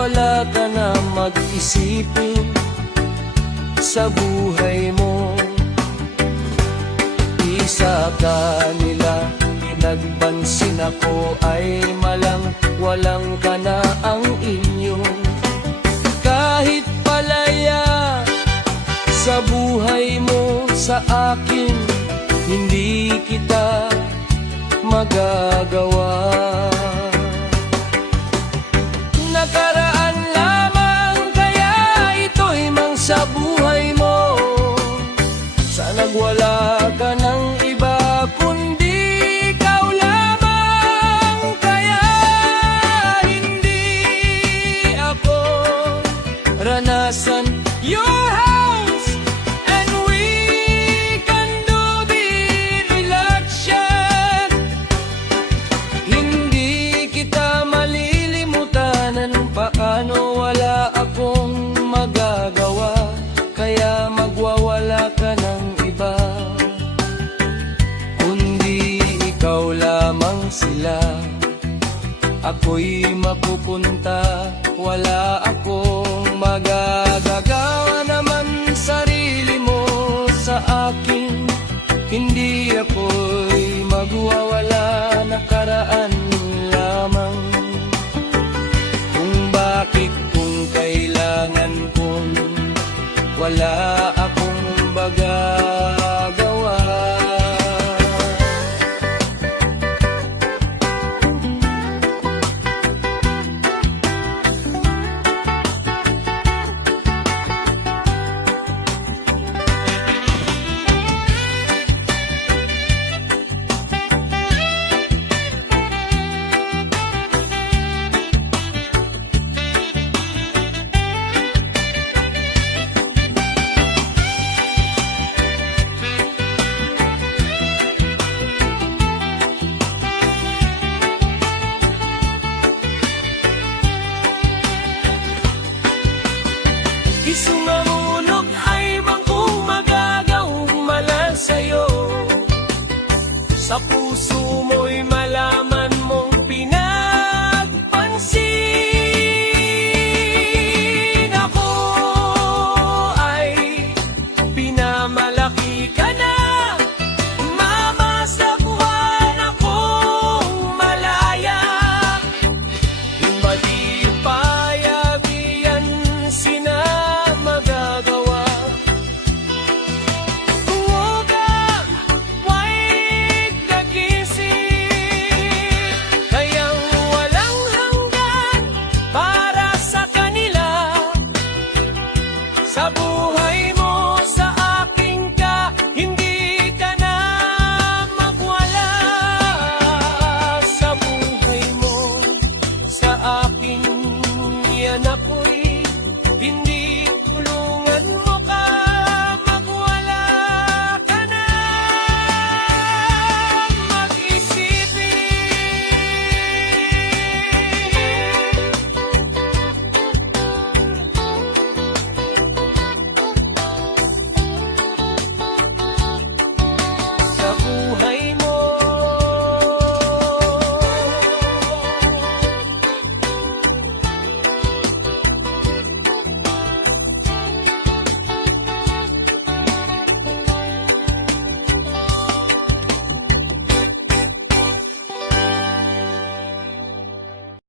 wala ka na mag-isipin sa buhay mo. Isa kanila pinagpansin ako ay walang ka na ang inyong kahit palaya sa buhay mo. Sa akin hindi kita magagawa. Nakaraan lamang kaya ito'y mang sa buhay mo. Sana'y wala ka ng iba kundi ikaw lamang. Kaya hindi ako ranasan your house and we can do the election. Hindi kita malilimutan, paano wala akong magagawa. Kaya magwawala ka ng iba kundi ikaw lamang sila. Ako'y mapupunta, wala akong magagagawa naman. Sarili mo sa akin, hindi ako'y magwawala. Nakaraan lamang kung bakit kung kailangan kong wala akong magagawa. Isungamunog ay bangkong magagawang malan sa'yo. Sa puso mo'y malaman mong pinagpansin. Ako ay pinamalaki ka na, mamasakwan akong malaya. Mali payag iyan sina magagawa. Huwag wait nagising, kayang walang hanggan para sa kanila. Sa buhay mo, sa akin ka, hindi ka na magwala. Sa buhay mo, sa akin, yan ako'y